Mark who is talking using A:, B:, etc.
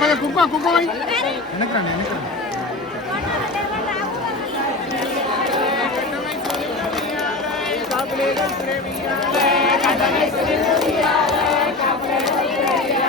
A: பாக்க குப்பா குப்பா வை என்னக்குறானே என்னக்குறானே